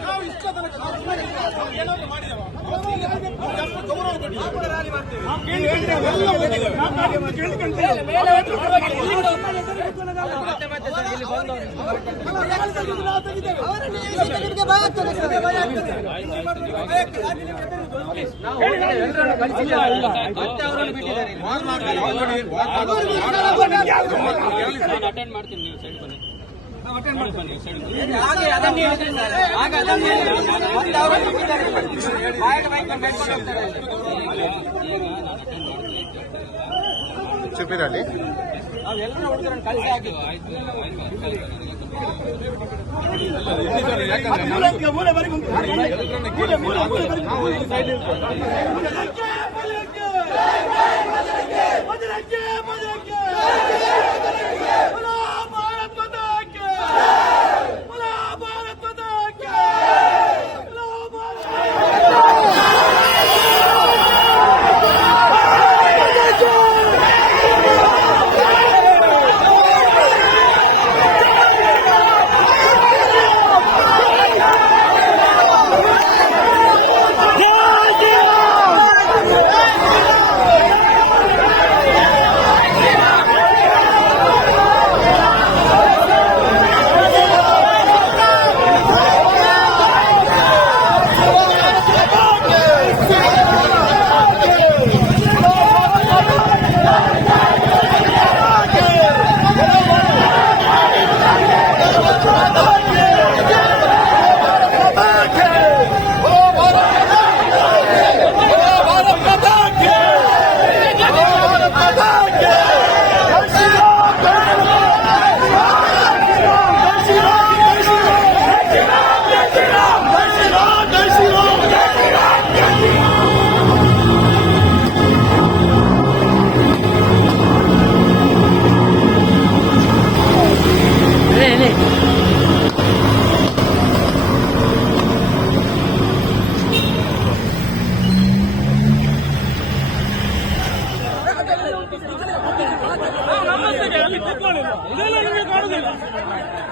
ನಾವು ಇಷ್ಟ ತನಕ ಏನಾದ್ರು ಮಾಡಿದೆವು ಗೌರವ ಅಟೆಂಡ್ ಮಾಡ್ತೀನಿ ನೀವು ಸೈಡ್ ಬನ್ನಿ ಚಿಪ್ಪಿನಲ್ಲಿ ನಾವೆಲ್ಲರೂ ಹುಡುಗರನ್ನು ಕಳಿಸಿ ಹಾಕಿ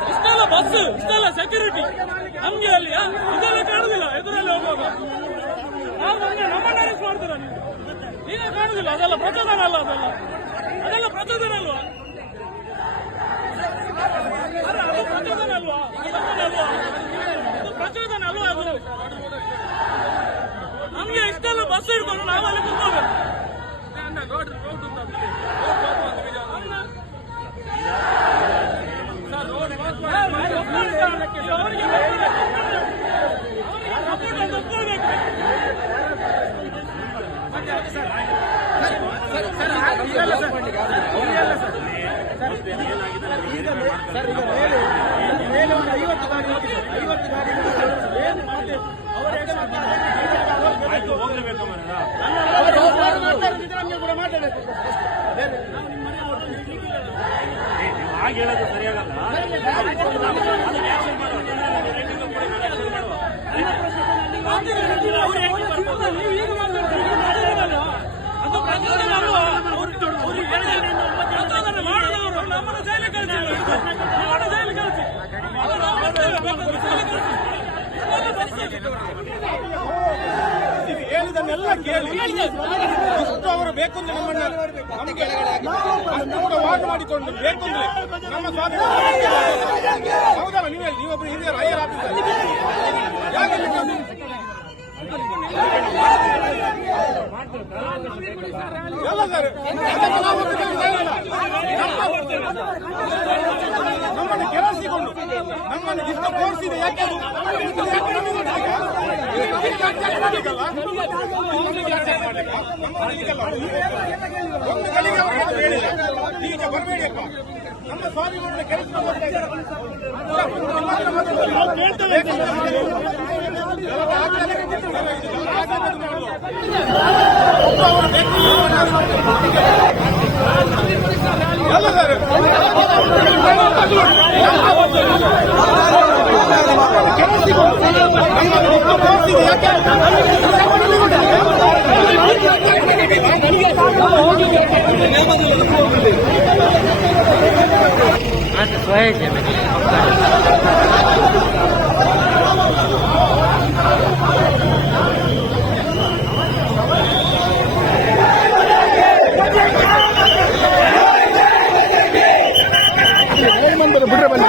ಇಷ್ಟೆಲ್ಲ ಬಸ್ ಇಷ್ಟೆಲ್ಲ ಸೆಕ್ಯೂರಿಟಿ ನಮ್ಗೆ ಅಲ್ಲಿ ಇದೆಲ್ಲ ಕಾಣುದಿಲ್ಲ ಎದುರಲ್ಲಿ ಹೋಗುವಾಗ ನಾವು ನಮ್ಮನ್ನ ಅರೆಸ್ಟ್ ಮಾಡ್ತೀರ ನೀವು ಈಗ ಕಾಣುದಿಲ್ಲ ಅದೆಲ್ಲ ಪ್ರಚೋದನ ಅಲ್ಲ ಅದೆಲ್ಲ ಪ್ರಚೋದನ ಅಲ್ವಾ ಅದು ಪ್ರಚೋದನ ಅಲ್ವಾ ಅದು ಪ್ರಚೋದನ ಅಲ್ವಾ ಅದು ನಮ್ಗೆ ಇಷ್ಟೆಲ್ಲ ಬಸ್ ಹಿಡ್ಕೊಂಡು ನಾವಲ್ಲಿ ಕುತ್ಕೋಬೇಕು ಹಾಗೆ ಹೇಳೋದು ಸರಿಯಾಗಲ್ಲ. ನಮ್ಮನ್ನು ಜೈಲಿಗೆ ಕಳಿಸಿ ನೀವು ಹೇಳಿದನ್ನೆಲ್ಲ ಕೇಳಿ ಇಷ್ಟು ಅವರು ಬೇಕು ಅಂದ್ರೆ ನಮ್ಮನ್ನ ನಮಗೆ ಅಷ್ಟು ಕೂಡ ವಾದ ಮಾಡಿಕೊಂಡು ಬೇಕು ಅಂದ್ರೆ ನಮ್ಮ ಸ್ವಾತಂತ್ರ್ಯ ಹೌದಲ್ಲ ನೀವು ಹೇಳಿ ನೀವೊಬ್ಬರು ಹಿರಿಯರು ಹೈಯರ್ ಆಫೀಸರ್ ಯಾಕೆ ಎಲ್ಲ ಸರ್ ನಮ್ಮನ್ನು ಕೆರಳಿಸಿಕೊಂಡು ನಮ್ಮನ್ನು ಇಷ್ಟು ತೋರಿಸಿದೆ ಯಾಕೆ ಒಂದು ಗಳಿಗೆ ಹೇಳಿಲ್ಲ ಈಗ ಬರಬೇಡಿಯಪ್ಪ ನಮ್ಮ ಸ್ವಾಮಿಗಳನ್ನ ಕೆರಳಿಸಿಕೊಂಡು ಎಲ್ಲ ಸರ್ ಸ್ವಯಂ ಬನ್ನಿ.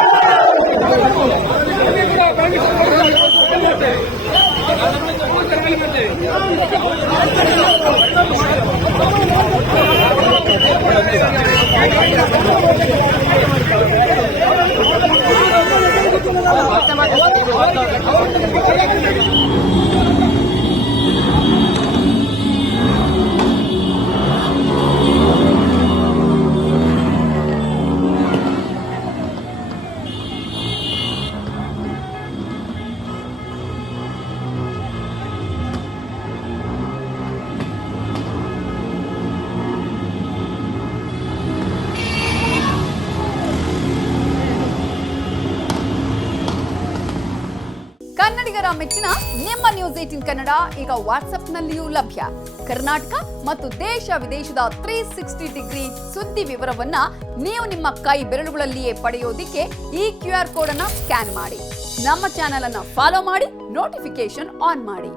ಕನ್ನಡಿಗರ ಮೆಚ್ಚಿನ ನಿಮ್ಮ ನ್ಯೂಸ್ 18 ಕನ್ನಡ ಈಗ ವಾಟ್ಸ್ಆಪ್ನಲ್ಲಿಯೂ ಲಭ್ಯ. ಕರ್ನಾಟಕ ಮತ್ತು ದೇಶ ವಿದೇಶದ 360 ಡಿಗ್ರಿ ಸುದ್ದಿ ವಿವರವನ್ನ ನೀವು ನಿಮ್ಮ ಕೈ ಬೆರಳುಗಳಲ್ಲಿಯೇ ಪಡೆಯೋದಿಕ್ಕೆ ಈ QR ಕೋಡ್ ಅನ್ನ ಸ್ಕ್ಯಾನ್ ಮಾಡಿ. ನಮ್ಮ ಚಾನೆಲ್ ಅನ್ನ ಫಾಲೋ ಮಾಡಿ, ನೋಟಿಫಿಕೇಶನ್ ಆನ್ ಮಾಡಿ.